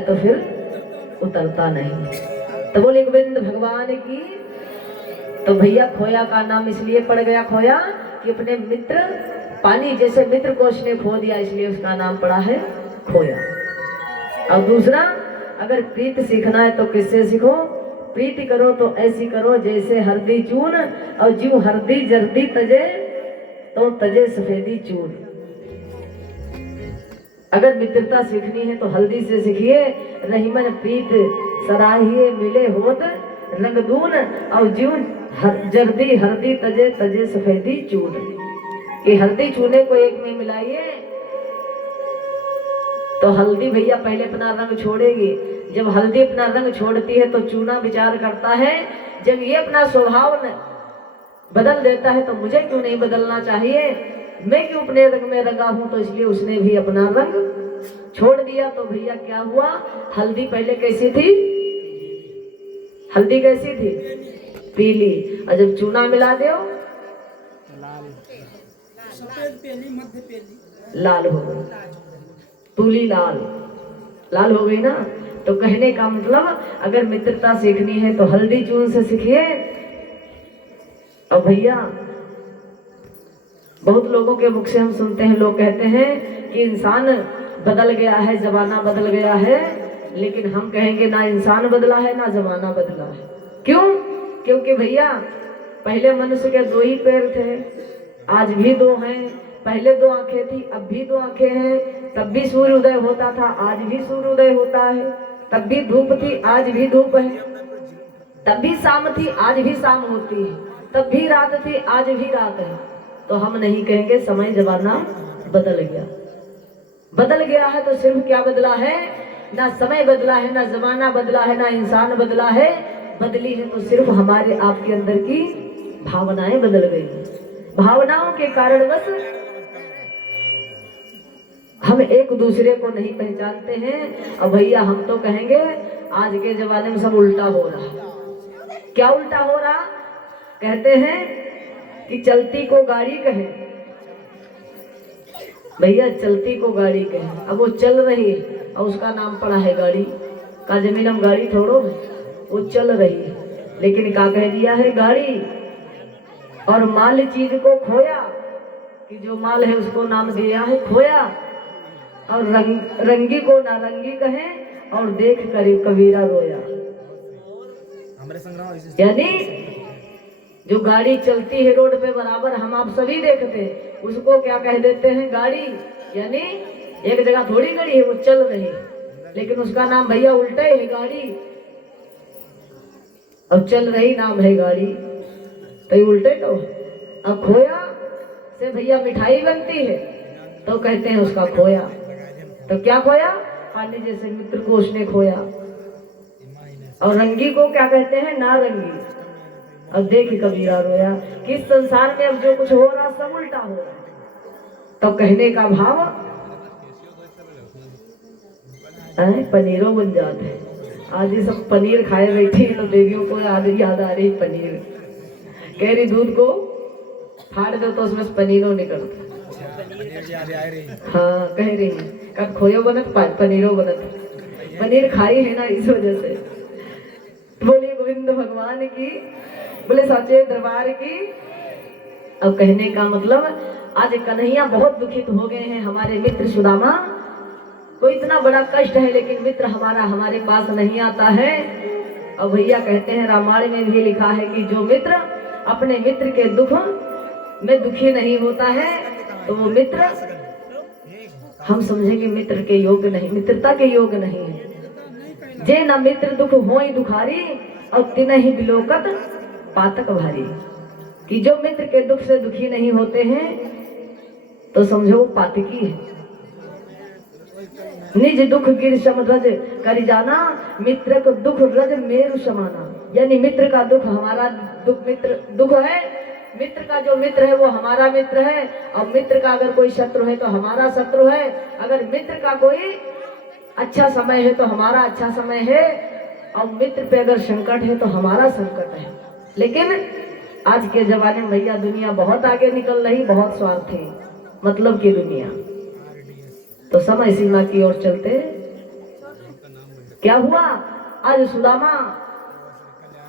तो फिर उतरता नहीं। तो बोले गोविंद भगवान की। तो भैया खोया का नाम इसलिए पड़ गया खोया कि अपने मित्र, पानी जैसे मित्र को उसने खो दिया, इसलिए उसका नाम पड़ा है खोया। और दूसरा, अगर प्रीत सीखना है तो किससे सीखो? प्रीति करो तो ऐसी करो जैसे हरदी चून, और जीव हरदी जर्दी तजे तो तजे सफेदी चून। अगर मित्रता सीखनी है तो हल्दी से सीखिए, रहीमन प्रीत सराहिए मिले होत रंगदून, और जीव जर्दी हरदी तजे तजे सफेदी चून। कि हल्दी चूने को एक में मिलाइए तो हल्दी भैया पहले अपना रंग छोड़ेगी। जब हल्दी अपना रंग छोड़ती है तो चूना विचार करता है, जब ये अपना स्वभाव बदल देता है तो मुझे क्यों नहीं बदलना चाहिए, मैं क्यों अपने रंग में रंगा हूं। तो इसलिए उसने भी अपना रंग छोड़ दिया। तो भैया क्या हुआ, हल्दी पहले कैसी थी? हल्दी कैसी थी? पीली। और जब चूना मिला दो लाल हो गई, तूली लाल लाल हो गई ना। तो कहने का मतलब, अगर मित्रता सीखनी है तो हल्दी चून से सीखिए। और भैया बहुत लोगों के मुख से हम सुनते हैं, लोग कहते हैं कि इंसान बदल गया है, जमाना बदल गया है। लेकिन हम कहेंगे ना इंसान बदला है ना जमाना बदला है। क्यों? क्योंकि भैया पहले मनुष्य के 2 ही पैर थे, आज भी 2 हैं। पहले 2 आंखें थी, अब भी 2 आंखें हैं। तब भी सूर्य उदय होता था, आज भी सूर्य उदय होता है। तब भी धूप थी, आज भी धूप है। तब भी शाम थी, आज भी शाम होती है। तब भी रात थी, आज भी रात है। तो हम नहीं कहेंगे समय जमाना बदल गया। बदल गया है तो सिर्फ क्या बदला है? ना समय बदला है, ना जमाना बदला है, ना इंसान बदला है। बदली है तो सिर्फ हमारे आपके अंदर की भावनाएं बदल गई। भावनाओं के कारणवश हम एक दूसरे को नहीं पहचानते हैं। अब भैया हम तो कहेंगे आज के जमाने में सब उल्टा हो रहा। क्या उल्टा हो रहा? कहते हैं कि चलती को गाड़ी कहे। भैया चलती को गाड़ी कहे, अब वो चल रही है और उसका नाम पड़ा है गाड़ी। का जमीन हम गाड़ी थोड़ो है, वो चल रही है लेकिन का कह दिया है गाड़ी। और माल चीज को खोया, कि जो माल है उसको नाम दिया है खोया। और रंगी को नारंगी कहे, और देख कर कबीरा रोया। यानी जो गाड़ी चलती है रोड पे बराबर, हम आप सभी देखते हैं, उसको क्या कह देते हैं? गाड़ी। यानी एक जगह थोड़ी खड़ी है, वो चल रही है, लेकिन उसका नाम भैया उल्टा है गाड़ी। अब चल रही नाम है गाड़ी, तो ये उल्टे तो। अब खोया से भैया मिठाई बनती है तो कहते हैं उसका खोया। तो क्या खोया? पानी जैसे मित्र को उसने खोया। और रंगी को क्या कहते हैं? नारंगी। अब देख कबीरा रोया। किस संसार में अब जो कुछ हो रहा सब उल्टा हो रहा। तो कहने का भाव पनीरों बन जाते हैं। आज ये सब पनीर खाए बैठी तो देवियों को याद आ रही पनीर। कह रही दूध को फाड़ दो तो उसमें पनीरों निकलता। हाँ कह रही है, कब खोयो बनत पनीरों बनत। पनीर खाई है ना इस वजह से। बोलिए गोविंद भगवान की, बोले सच्चे दरबार की। अब कहने का मतलब, आज कन्हैया बहुत दुखित हो गए हैं। हमारे मित्र सुदामा को इतना बड़ा कष्ट है, लेकिन मित्र हमारे पास नहीं आता है। और भैया कहते हैं, रामायण में भी लिखा है कि जो मित्र अपने मित्र के दुख में दुखी नहीं होता है तो वो मित्र हम समझेंगे मित्र के योग नहीं, मित्रता के योग नहीं है। जे न मित्र दुख होई दुखारी, और तिन ही बिलोकत पातक भारी। कि जो मित्र के दुख से दुखी नहीं होते हैं तो समझो पातकी है। निज दुख गिर सम रज कर जाना, मित्र को दुख रज मेरु समाना। यानी मित्र का दुख हमारा दुख, मित्र दुख है। मित्र का जो मित्र है वो हमारा मित्र है, और मित्र का अगर कोई शत्रु है तो हमारा शत्रु है। अगर मित्र का कोई अच्छा समय है तो हमारा अच्छा समय है, और मित्र पे अगर संकट है तो हमारा संकट है। लेकिन आज के जमाने में भैया दुनिया बहुत आगे निकल रही, बहुत स्वार्थी मतलब की दुनिया। तो समय सीमा की ओर चलते क्या हुआ, आज सुदामा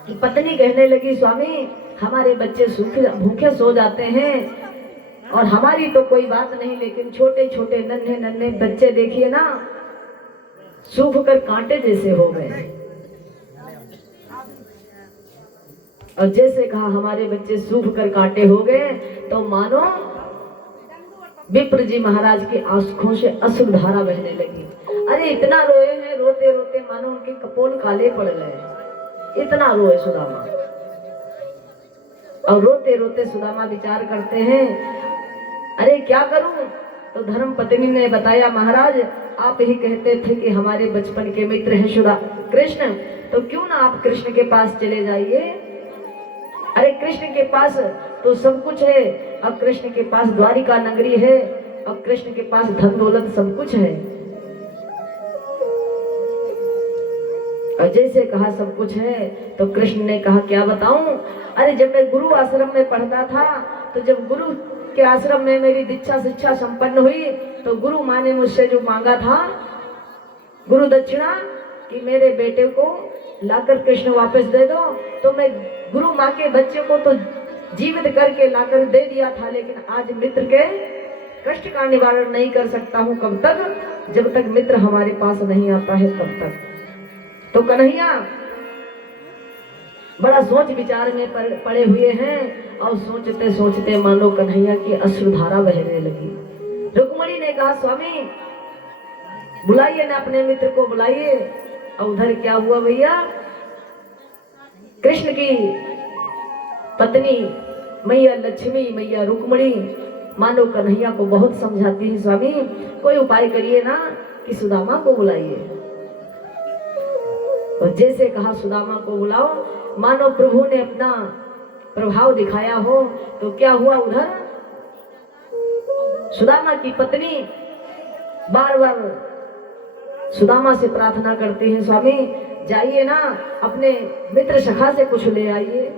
की पत्नी कहने लगी, स्वामी हमारे बच्चे भूखे सो जाते हैं और हमारी तो कोई बात नहीं, लेकिन छोटे छोटे नन्हे नन्हे बच्चे देखिए ना, सूख कर कांटे जैसे हो गए। और जैसे कहा हमारे बच्चे सूख कर कांटे हो गए, तो मानो विप्र जी महाराज की आंखों से अश्रु धारा बहने लगी। अरे इतना रोए हैं, रोते रोते मानो उनके कपोल काले पड़ गए, इतना रोए सुदामा। और रोते रोते सुदामा विचार करते हैं, अरे क्या करूं? तो धर्म पत्नी ने बताया, महाराज आप ही कहते थे कि हमारे बचपन के मित्र हैं कृष्ण, तो क्यों ना आप कृष्ण के पास चले जाइए। अरे कृष्ण के पास तो सब कुछ है, अब कृष्ण के पास द्वारिका नगरी है, अब कृष्ण के पास धन दौलत सब कुछ है। और जैसे कहा सब कुछ है, तो कृष्ण ने कहा क्या बताऊं, अरे जब मैं गुरु आश्रम में पढ़ता था, तो जब गुरु के आश्रम में मेरी दीक्षा शिक्षा संपन्न हुई, तो गुरु माँ ने मुझसे जो मांगा था गुरु दक्षिणा कि मेरे बेटे को लाकर कृष्ण वापस दे दो, तो मैं गुरु माँ के बच्चे को तो जीवित करके लाकर दे दिया था, लेकिन आज मित्र के कष्ट का निवारण नहीं कर सकता हूँ। कब तक? जब तक मित्र हमारे पास नहीं आता है तब तक। तो कन्हैया बड़ा सोच विचार में पड़े हुए हैं, और सोचते सोचते मानो कन्हैया की अश्रुधारा बहने लगी। रुक्मणी ने कहा, स्वामी बुलाइए ना, अपने मित्र को बुलाइए। और उधर क्या हुआ भैया, कृष्ण की पत्नी मैया लक्ष्मी, मैया रुक्मणी मानो कन्हैया को बहुत समझाती है, स्वामी कोई उपाय करिए ना कि सुदामा को बुलाइए। और जैसे कहा सुदामा को बुलाओ, मानो प्रभु ने अपना प्रभाव दिखाया हो। तो क्या हुआ, उधर सुदामा की पत्नी बार बार सुदामा से प्रार्थना करती है, स्वामी जाइए ना, अपने मित्र सखा से कुछ ले आइए।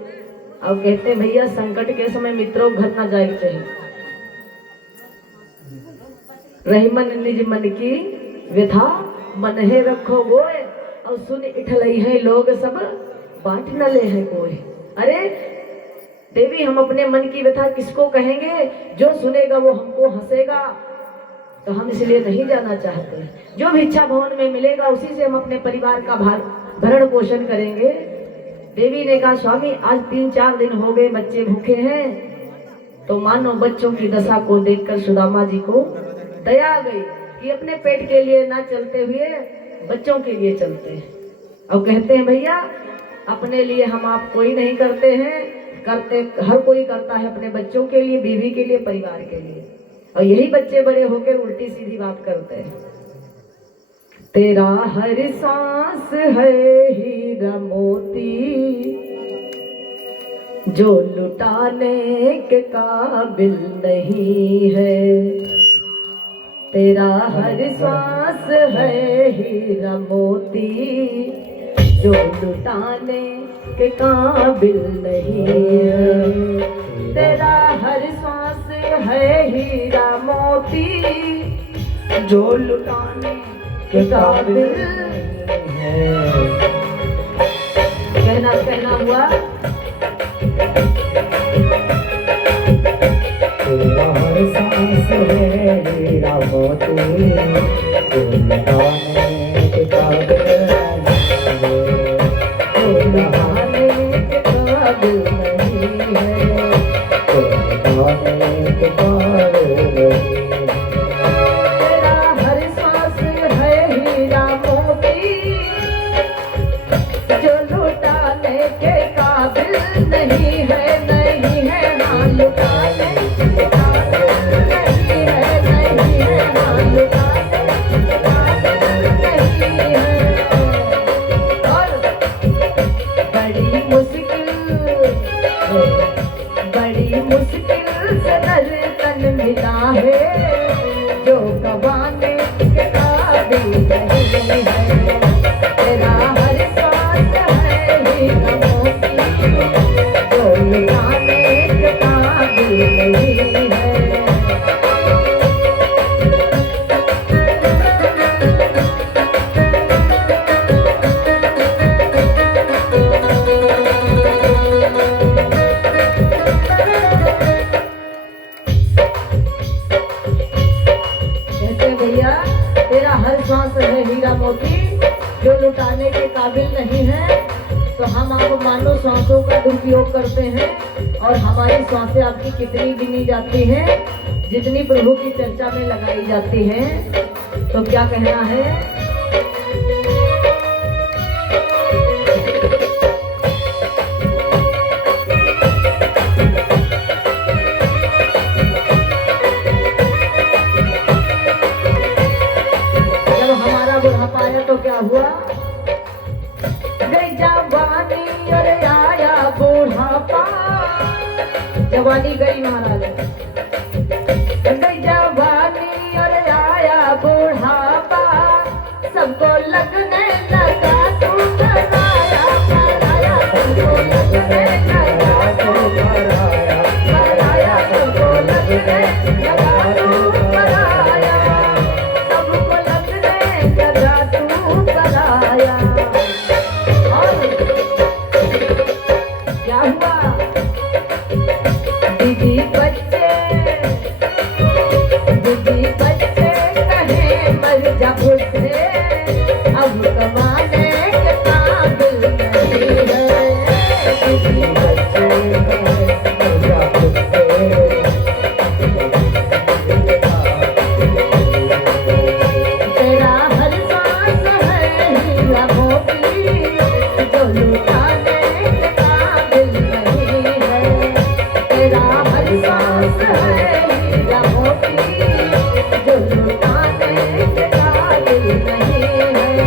और कहते हैं भैया संकट के समय मित्रों घर ना जाए चाहिए, रहीमन निज मन की व्यथा मन है रखो गोए, और सुन इठलई है लोग सब बांट न ले है कोई। अरे देवी हम अपने मन की व्यथा किसको कहेंगे, जो सुनेगा वो हमको हंसेगा, तो हम इसलिए नहीं जाना चाहते। जो भिक्षा भवन में मिलेगा उसी से हम अपने परिवार का भरण पोषण करेंगे। देवी ने कहा, स्वामी आज 3-4 दिन हो गए बच्चे भूखे हैं। तो मानो बच्चों की दशा को देखकर सुदामा जी को दया आ गई कि अपने पेट के लिए ना चलते हुए बच्चों के लिए चलते हैं। और कहते हैं भैया अपने लिए हम आप कोई नहीं करते हैं, करते हर कोई करता है अपने बच्चों के लिए, बीवी के लिए, परिवार के लिए। और यही बच्चे बड़े होकर उल्टी सीधी बात करते हैं। तेरा हर सांस है हीरा मोती, जो लुटाने के काबिल नहीं है। तेरा हर सांस है हीरा मोती, जो लुटाने के काबिल नहीं है। तेरा हर सांस है हीरा मोती, जो लुटाने के काबिल है। कहना हुआ, तेरा हर सांस है हीरा मोती, जो लुटाने के काबिल लुटाने के काबिल नहीं है, नहीं है, हाँ लुटाने जो लुटाने के काबिल नहीं है, तो हम आप मानो सांसों का दुरुपयोग करते हैं और हमारी सांसें आपकी कितनी गिनी जाती हैं, जितनी प्रभु की चर्चा में लगाई जाती हैं। तो क्या कहना है, जब हमारा बुढ़ापा आया तो क्या हुआ, गई जवानी और आया बुढ़ापा, जवानी गई महाराज, गई जवानी और आया बुढ़ापा, सबको लगने लगा तू कराया कराया, सबको लगने लगा तू कराया कराया, सबको लगने लगा तू कराया, सबको लगने लगा तू कराया। और क्या हुआ, दीदी बच्चे कहे मर जा बुढ़े, अब कमाने के काबिल नहीं है, दीदी बच्चे कहे मर जा बुढ़े, तेरा हर सांस है हीरा मोती, जो लुटाने के काबिल नहीं है, तेरा हर सांस है हीरा मोती, जो लुटाने के काबिल नहीं है।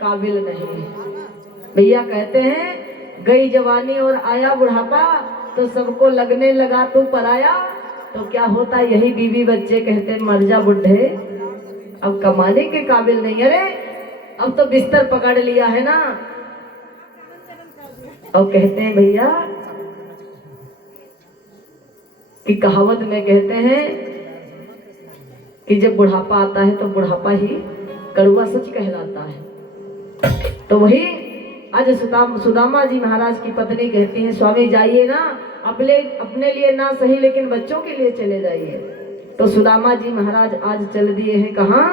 काबिल नहीं। भैया कहते हैं गई जवानी और आया बुढ़ापा, तो सबको लगने लगा तू पराया, तो क्या होता, यही बीवी बच्चे कहते मर जा बुढ़े, अब कमाने के काबिल नहीं, अरे अब तो बिस्तर पकड़ लिया है ना। और कहते हैं भैया कि कहावत में कहते हैं कि जब बुढ़ापा आता है तो बुढ़ापा ही कड़वा सच कहलाता है। तो वही आज सुदामा जी महाराज की पत्नी कहती हैं, स्वामी जाइए ना, अपने लिए ना सही लेकिन बच्चों के लिए चले जाइए। तो सुदामा जी महाराज आज चल दिए हैं कहाँ,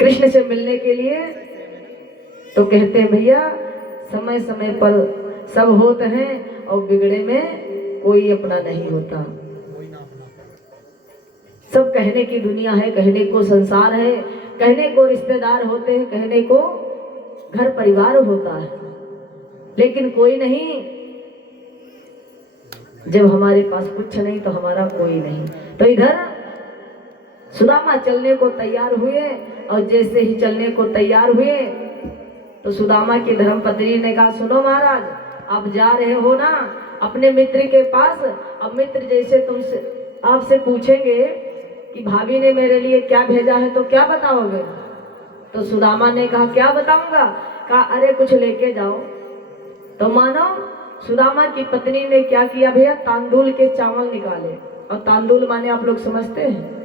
कृष्ण से मिलने के लिए। तो कहते हैं भैया समय समय पर सब होते हैं और बिगड़े में कोई अपना नहीं होता। सब कहने की दुनिया है, कहने को संसार है, कहने को रिश्तेदार होते हैं, कहने को घर परिवार होता है, लेकिन कोई नहीं। जब हमारे पास कुछ नहीं तो हमारा कोई नहीं। तो इधर सुदामा चलने को तैयार हुए और जैसे ही चलने को तैयार हुए तो सुदामा की धर्मपत्नी ने कहा, सुनो महाराज आप जा रहे हो ना अपने मित्र के पास, अब मित्र जैसे तुमसे आपसे पूछेंगे कि भाभी ने मेरे लिए क्या भेजा है तो क्या बताओगे। तो सुदामा ने कहा क्या बताऊंगा, कहा अरे कुछ लेके जाओ। तो मानो सुदामा की पत्नी ने क्या किया भैया, तांदूल के चावल निकाले। और तांदूल माने आप लोग समझते हैं,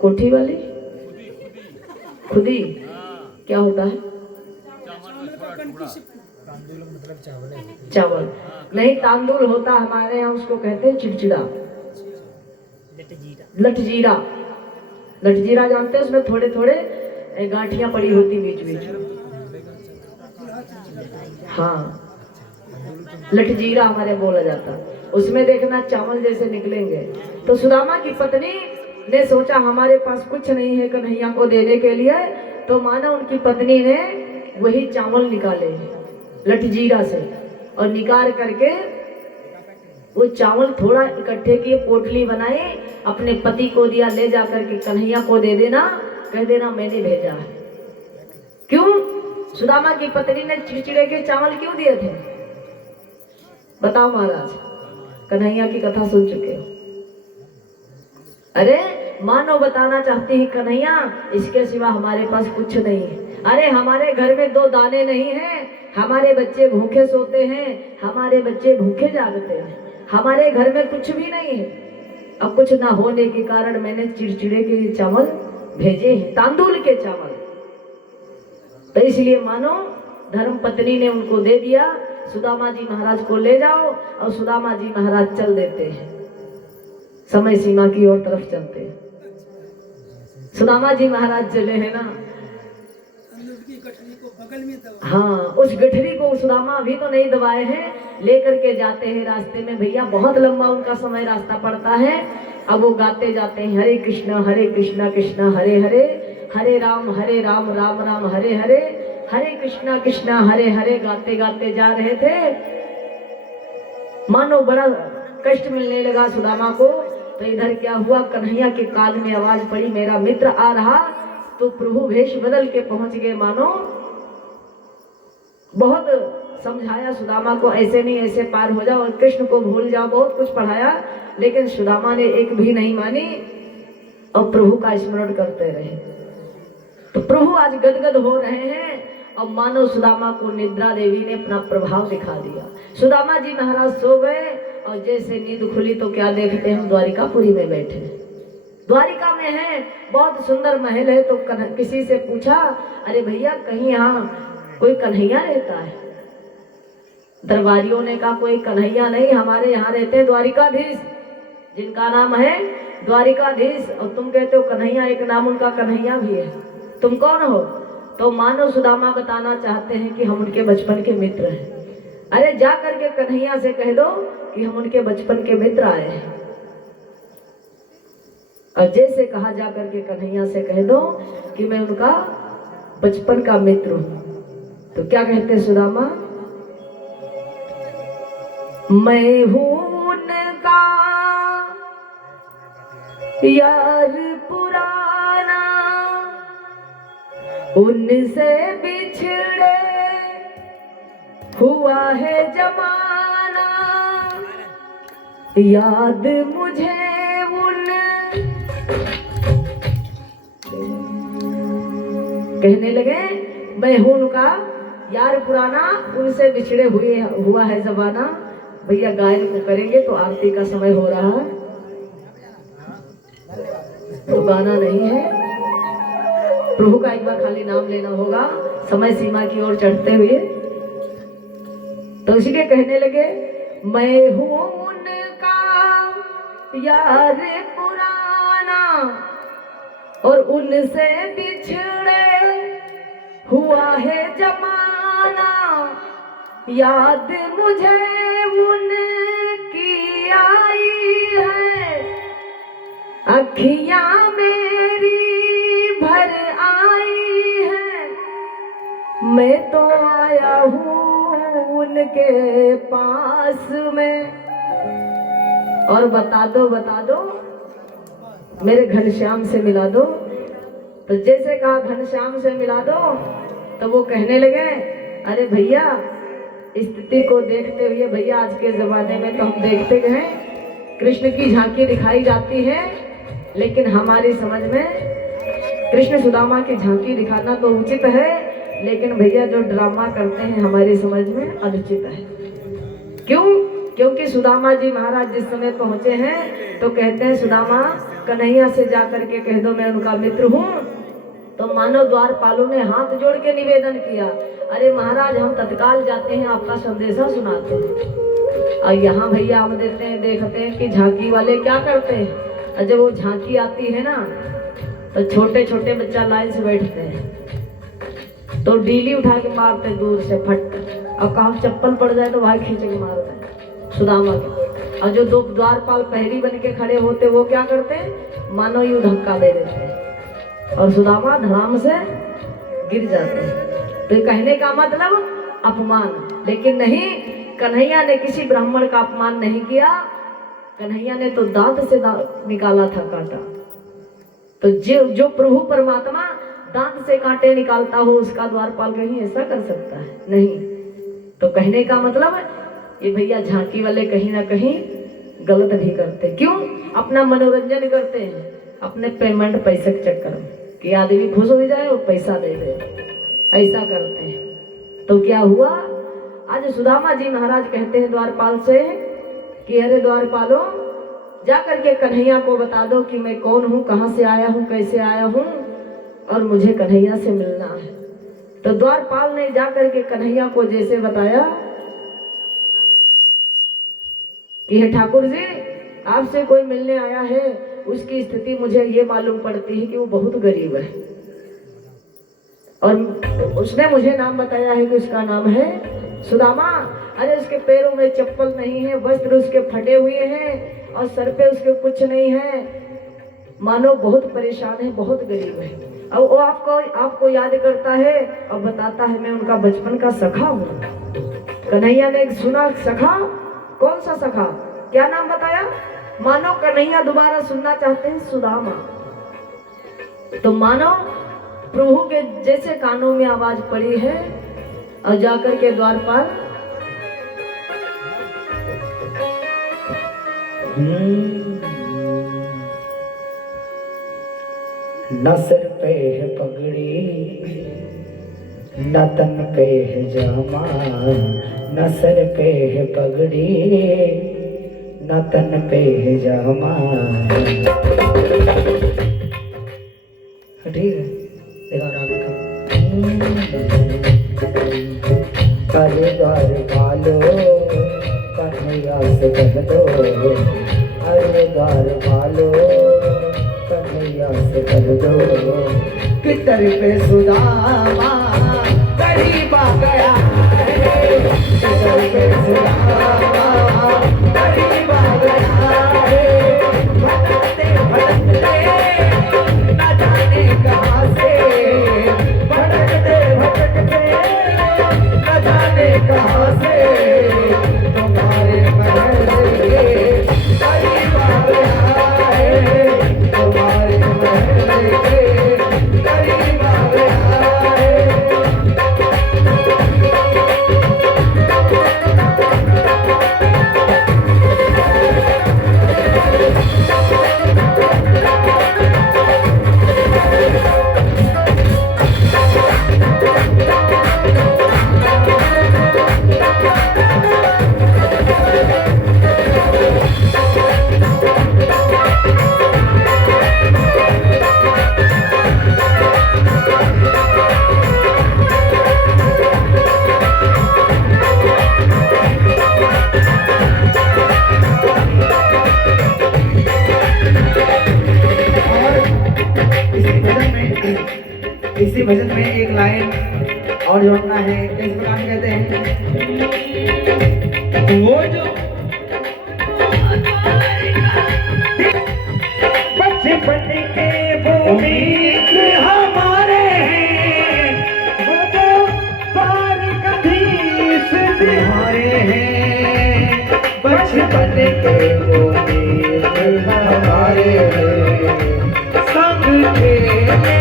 कोठी वाली खुदी क्या होता है, मतलब चावल है। चावल नहीं, तांदुल होता हमारे यहाँ, उसको कहते हैं चिड़चिड़ा, लठजीरा। लठजीरा जानते हैं? उसमें थोड़े थोड़े गांठियां पड़ी होती बीच बीच में। हाँ, लठजीरा हमारे बोला जाता। उसमें देखना चावल जैसे निकलेंगे। तो सुदामा की पत्नी ने सोचा हमारे पास कुछ नहीं है कन्हैया को देने के लिए, तो माना उनकी पत्नी ने वही चावल निकाले लठजीरा से, और निकाल करके वो चावल थोड़ा इकट्ठे किए, पोटली बनाए, अपने पति को दिया, ले जा करके कन्हैया को दे देना, कह देना मैंने भेजा है। क्यों? सुदामा की पत्नी ने चिड़चिड़े के चावल क्यों दिए थे? बताओ महाराज, कन्हैया की कथा सुन चुके हो? अरे मानो बताना चाहती है कन्हैया इसके सिवा हमारे पास कुछ नहीं है। अरे हमारे घर में 2 दाने नहीं हैं, हमारे बच्चे भूखे सोते हैं, हमारे बच्चे भूखे जागते हैं, हमारे घर में कुछ भी नहीं है। अब कुछ ना होने के कारण मैंने चिड़चिड़े के चावल भेजे हैं, तांदुल के चावल। तो इसलिए मानो धर्म पत्नी ने उनको दे दिया, सुदामा जी महाराज को ले जाओ, और सुदामा जी महाराज चल देते हैं, समय सीमा की ओर तरफ चलते हैं। सुदामा जी महाराज चले हैं ना, हाँ, उस गठरी को सुदामा अभी तो नहीं दबाए हैं, लेकर के जाते हैं रास्ते में। भैया बहुत लंबा उनका समय रास्ता पड़ता है। अब वो गाते जाते हैं हरे कृष्णा कृष्णा हरे हरे, हरे राम राम राम हरे हरे, हरे कृष्णा हरे हरे, गाते गाते जा रहे थे। मानो बड़ा कष्ट मिलने लगा सुदामा को। तो इधर क्या हुआ, कन्हैया के कान में आवाज पड़ी मेरा मित्र आ रहा। तो प्रभु वेश बदल के पहुंच गए। मानो बहुत समझाया सुदामा को, ऐसे नहीं ऐसे पार हो जाओ और कृष्ण को भूल जाओ, बहुत कुछ पढ़ाया, लेकिन सुदामा ने एक भी नहीं मानी और प्रभु का स्मरण करते रहे। तो प्रभु आज गदगद हो रहे हैं। अब मानो सुदामा को निद्रा देवी ने अपना प्रभाव दिखा दिया। सुदामा जी महाराज सो गए और जैसे नींद खुली तो क्या देखते हैं, द्वारिकापुरी में बैठे हैं। द्वारिका में है, बहुत सुंदर महल है। तो किसी से पूछा, अरे भैया कहीं यहाँ कोई कन्हैया रहता है? दरबारियों ने कहा कोई कन्हैया नहीं, हमारे यहाँ रहते हैं द्वारिकाधीश, जिनका नाम है द्वारिकाधीश। और तुम कहते हो कन्हैया, एक नाम उनका कन्हैया भी है, तुम कौन हो? तो मानो सुदामा बताना चाहते हैं कि हम उनके बचपन के मित्र हैं। अरे जा करके कन्हैया से कह दो कि हम उनके बचपन के मित्र आए हैं। और जैसे कहा जा करके कन्हैया से कह दो कि मैं उनका बचपन का मित्र हूं। तो क्या कहते सुदामा, मैं हूं उनका यार पुराना, उनसे बिछड़े हुआ है जमाना, याद मुझे उन कहने लगे मैं हूं उनका यार पुराना, उनसे बिछड़े हुआ है जमाना। भैया गायन को करेंगे तो आरती का समय हो रहा है, तो गाना नहीं है। प्रभु का एक बार खाली नाम लेना होगा समय सीमा की ओर चढ़ते हुए। तो इसलिए कहने लगे मैं हूं उनका यार पुराना, और उनसे बिछड़े हुआ है जमाना, याद मुझे उनकी आई है, अखियां मेरी भर आई है, मैं तो आया हूँ उनके पास में। और बता दो मेरे घनश्याम से मिला दो। तो जैसे कहा घनश्याम से मिला दो, तो वो कहने लगे अरे भैया स्थिति को देखते हुए, भैया आज के जमाने में तो हम देखते हैं कृष्ण की झांकी दिखाई जाती है, लेकिन हमारी समझ में कृष्ण सुदामा की झांकी दिखाना तो उचित है, लेकिन भैया जो ड्रामा करते हैं हमारी समझ में अनुचित है। क्यों? क्योंकि सुदामा जी महाराज जिस समय पहुंचे हैं तो कहते हैं सुदामा कन्हैया से जाकर के कह दो मैं उनका मित्र हूँ, तो मानव द्वारपालों ने हाथ जोड़ के निवेदन किया, अरे महाराज हम तत्काल जाते हैं, आपका संदेशा सुनाते हैं। और यहाँ भैया हम देते हैं, देखते हैं कि झांकी वाले क्या करते हैं। और जब वो झांकी आती है ना तो छोटे छोटे बच्चा लाइन से बैठते हैं, तो डीली उठा के मारते हैं दूर से फट, और कहाँ चप्पल पड़ जाए तो भाई खींच के मारते हैं सुदामा के। और जो दो द्वारपाल पहरी बन के खड़े होते वो क्या करते हैं, मानो यूं धक्का दे देते हैं और सुदामा धड़ाम से गिर जाते हैं। तो कहने का मतलब अपमान, लेकिन नहीं, कन्हैया ने किसी ब्राह्मण का अपमान नहीं किया। कन्हैया ने तो दांत से निकाला था कांटा। तो जो प्रभु परमात्मा दांत से कांटे निकालता हो उसका द्वारपाल कहीं ऐसा कर सकता है? नहीं। तो कहने का मतलब ये भैया झांकी वाले कहीं ना कहीं गलत भी करते। क्यों? अपना मनोरंजन करते हैं, अपने पेमेंट पैसे के चक्कर में कि आदमी खुश हो जाए और पैसा दे दे, ऐसा करते हैं। तो क्या हुआ, आज सुदामा जी महाराज कहते हैं द्वारपाल से कि अरे द्वारपालो, जा करके कन्हैया को बता दो कि मैं कौन हूँ, कहाँ से आया हूँ, कैसे आया हूँ, और मुझे कन्हैया से मिलना है। तो द्वारपाल ने जा करके कन्हैया को जैसे बताया कि हे ठाकुर जी, आपसे कोई मिलने आया है, उसकी स्थिति मुझे ये मालूम पड़ती है कि वो बहुत गरीब है, और उसने मुझे नाम बताया है कि उसका नाम है सुदामा। अरे उसके पैरों में चप्पल नहीं है, वस्त्र उसके फटे हुए हैं, और सर पे उसके कुछ नहीं है, मानो बहुत परेशान है, बहुत गरीब है। और वो आपको याद करता है और बताता है मैं उनका बचपन का सखा हूँ। कन्हैया ने सुना, सखा? कौन सा सखा? क्या नाम बताया? मानो कन्हैया दोबारा सुनना चाहते हैं, सुदामा। तो मानो प्रभु के जैसे कानों में आवाज पड़ी है, और जाकर के द्वारपाल न सिर पे है पगड़ी, न तन पे है जामा, न सिर पे है पगड़ी, न तन पे है जामा। ठीक है, अरे द्वारपालो कन्हैया से कह दो, अरे द्वारपालो कन्हैया से कह दो कि तेरे पे सुदामा गरीब आ गया है, तेरे पे सुदामा गरीब आ गया है। भटकते भटकते न जाने कहाँ से, भटकते भटकते न जाने कहाँ से, तुम्हारे महल के गरीब आ गया है, तुम्हारे महल के गरीब आ गया है। इसी भजन में एक लाइन और जोड़ना है, इस प्रकार कहते हैं, वो जो बचपन के उम्मीद हमारे हैं, वो तो पार कभी से तुम्हारे हैं, बचपन के उम्मीद हमारे हैं, संग खेले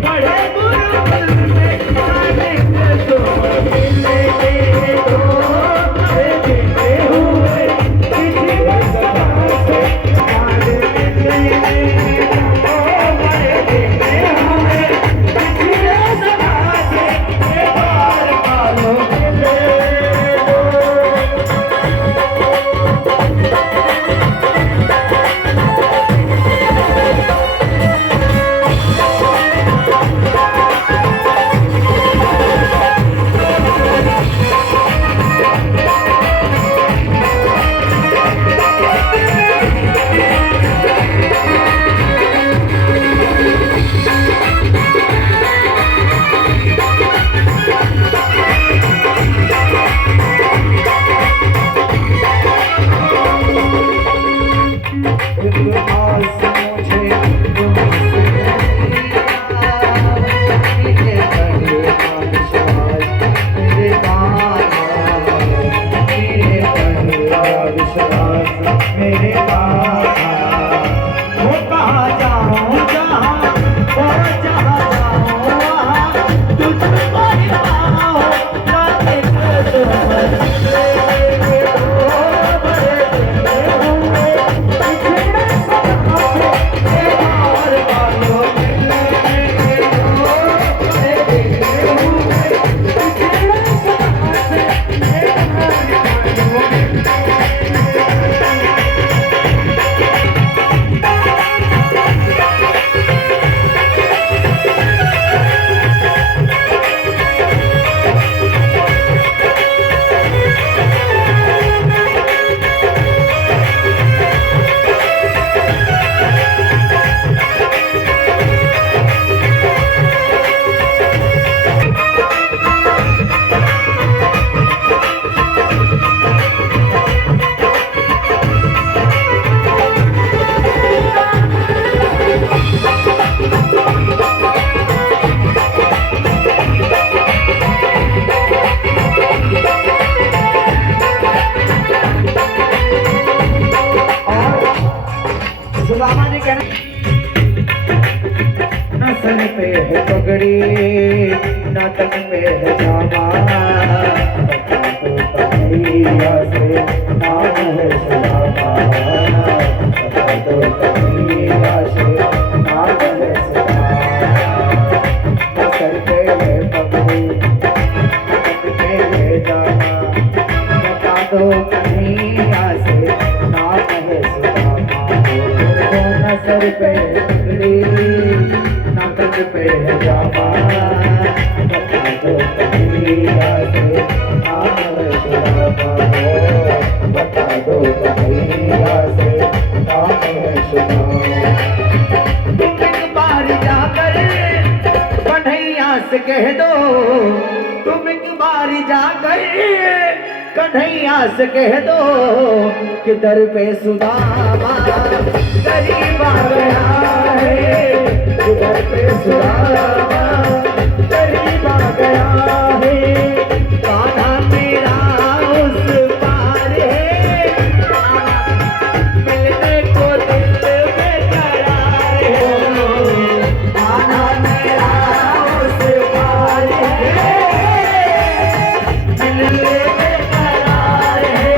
बड़े बुरे में जाने तो मिलने तो हुए किसी से पगड़ी ना तन पे है जामा, बता दो कन्हैया से नाम है सुदामा, बता दो कन्हैया से नाम है सुदामा। ना सर पे है पगड़ी ना तन पे है जामा, बता दो कन्हैया से नाम है सुदामा। ना सर पे है पगड़ी ना तन पे है जामा, बता दो कन्हैया से नाम है सुदामा, बता दो कन्हैया से नाम है सुदामा। तुम एक बार जाकर कन्हैया से कह दो, तुम एक बार जाकर कन्हैया से कह दो कि दर पे सुदामा गरीब आ गया है, कि दर पे सुदामा गरीब आ गया है। कान्हा मेरा उस पार है, मिलने को दिल बेकरार है। कान्हा मेरा उस पार है, मिलने बेकरार है।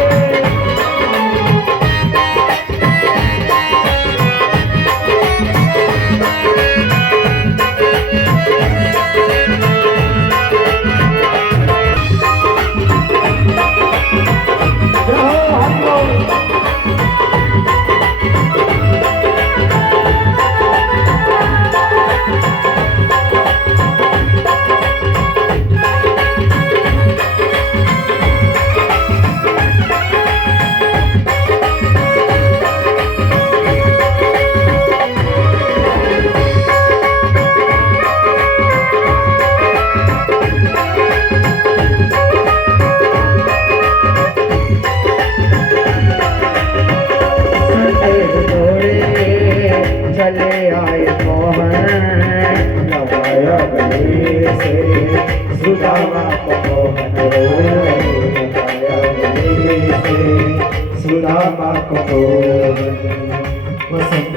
चले आए मोहन लगाया गले से सुदामा को मोहन, लगाया गले से सुदामा को मोहन।